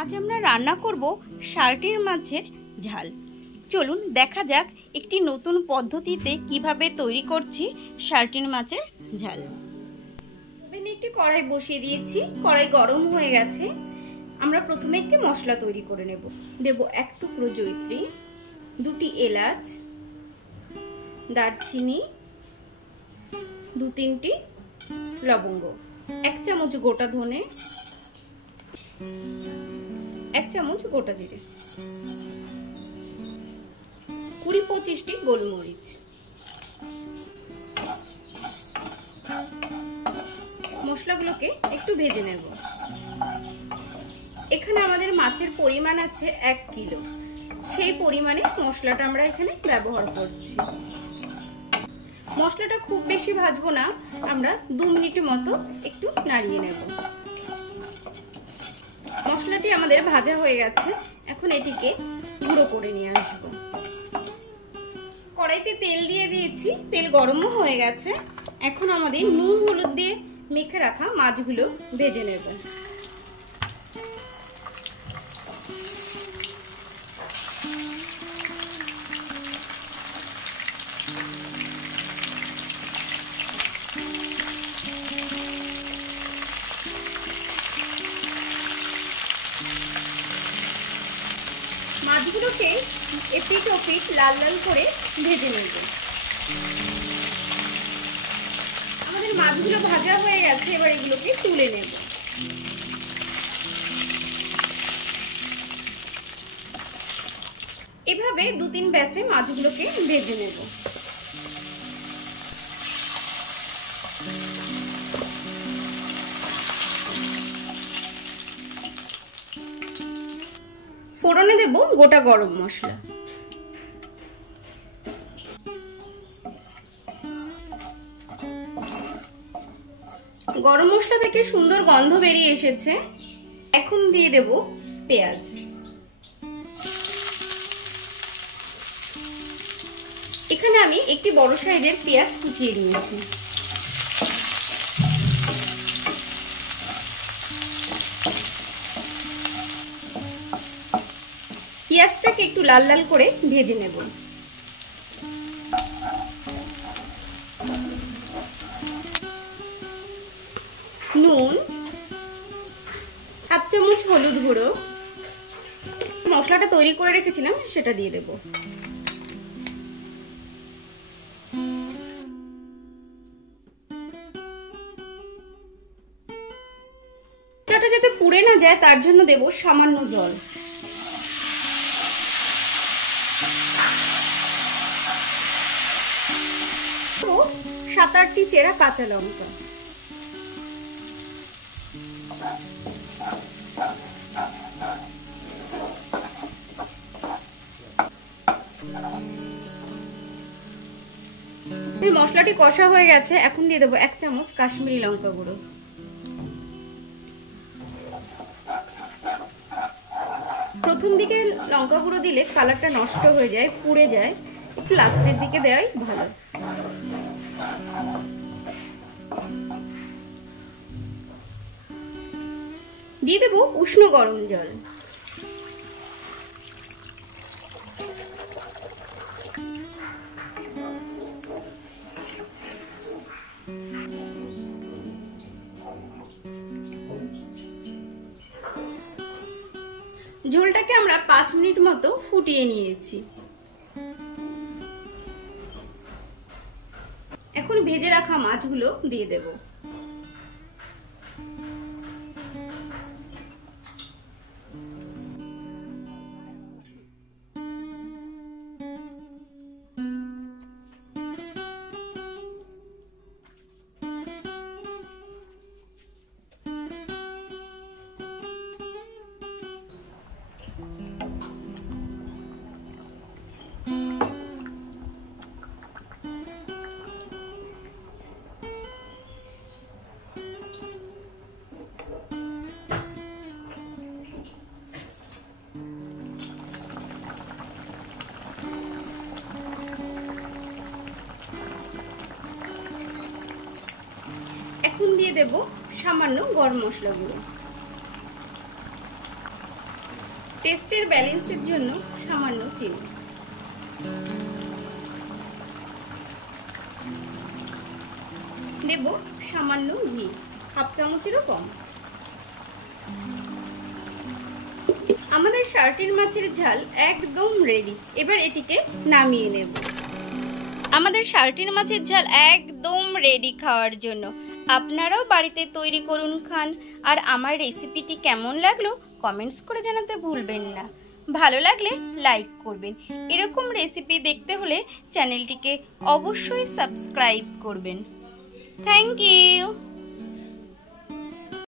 আজ আমরা রান্না করব শালটির মাছের ঝাল। চলুন দেখা যাক একটি নতুন পদ্ধতিতে কিভাবে তৈরি করছি শালটির মাছের ঝাল। ওভেনে একটি কড়াই বসিয়ে দিয়েছি, কড়াই গরম হয়ে গেছে। আমরা প্রথমে একটি মশলা তৈরি করে নেব। দেব এক টুকরো জয়িত্রী, দুটি এলাচ, দারচিনি, দু তিনটি লবঙ্গ, এক চামচ গোটা ধনে, এক চামচ গোটা জিরে, 20-25টি গোলমরিচ। মশলাগুলোকে একটু ভেজে নেব। এখানে আমাদের মাছের পরিমাণ আছে 1 কিলো, সেই পরিমাণে মশলাটা আমরা এখানে ব্যবহার করছি। মশলাটা খুব বেশি ভাজবো না, আমরা 2 মিনিটের মতো একটু নাড়িয়ে নেব। মশলাটি আমাদের ভাজা হয়ে গেছে, এখন এটিকে গুঁড়ো করে নিয়ে আসবো। কড়াইতে তেল দিয়ে দিয়েছি, তেল গরমও হয়ে গেছে। এখন আমাদের নুন হলুদ দিয়ে মেখে রাখা মাছগুলো ভেজে নেব। মাছগুলোকে এপিট ওপিট লাল লাল করে ভেজে নেব। আমাদের মাছগুলো ভাজা হয়ে গেছে, এবার এগুলোকে তুলে নেব। এভাবে 2-3 ব্যাচে মাছগুলোকে ভেজে নেব। ফোড়নে দেব গোটা গরম মশলা, গরম মশলা থেকে সুন্দর গন্ধ বেরিয়ে এসেছে। এখন দিয়ে দেব পেঁয়াজ। এখানে আমি একটি বড় সাইজের পেঁয়াজ কুচিয়ে নিয়েছি। পেঁয়াজটাকে একটু লাল লাল করে ভেজে নেব। নুন, 1/2 চামচ হলুদ গুঁড়ো, মশলাটা তৈরি করে রেখেছিলাম সেটা দিয়ে দেব। মশলাটা যাতে পুড়ে না যায় তার জন্য দেব সামান্য জল। 7-8টি চেরা কাঁচা লঙ্কা। মশলাটি কষা হয়ে গেছে, এখন দিয়ে দেবো 1 চামচ কাশ্মীরি লঙ্কা গুঁড়ো। প্রথম দিকে লঙ্কা গুঁড়ো দিলে কালারটা নষ্ট হয়ে যায়, পুড়ে যায়, একটু লাস্টের দিকে দেওয়াই ভালো। দিয়ে দেব উষ্ণ গরম জল। ঝোলটাকে আমরা 5 মিনিট মতো ফুটিয়ে নিয়েছি। এখন ভেজে রাখা মাছগুলো দিয়ে দেব। এখন দিয়ে দেব সামান্য গরম মশলা গুঁড়ো। টেস্টের ব্যালেন্সের জন্য সামান্য চিনি, দেব সামান্য ঘি, হাফ চামচেরও কম। আমাদের সার্টিন মাছের ঝাল একদম রেডি। এবার এটিকে নামিয়ে নেব। আমাদের সার্টিন মাছের ঝাল একদম রেডি খাওয়ার জন্য। আপনারাও বাড়িতে তৈরি করুন, খান। আর আমার রেসিপিটি কেমন লাগলো কমেন্টস করে জানাতে ভুলবেন না। ভালো লাগলে লাইক করবেন। এরকম রেসিপি দেখতে হলে চ্যানেলটিকে অবশ্যই সাবস্ক্রাইব করবেন। Thank you.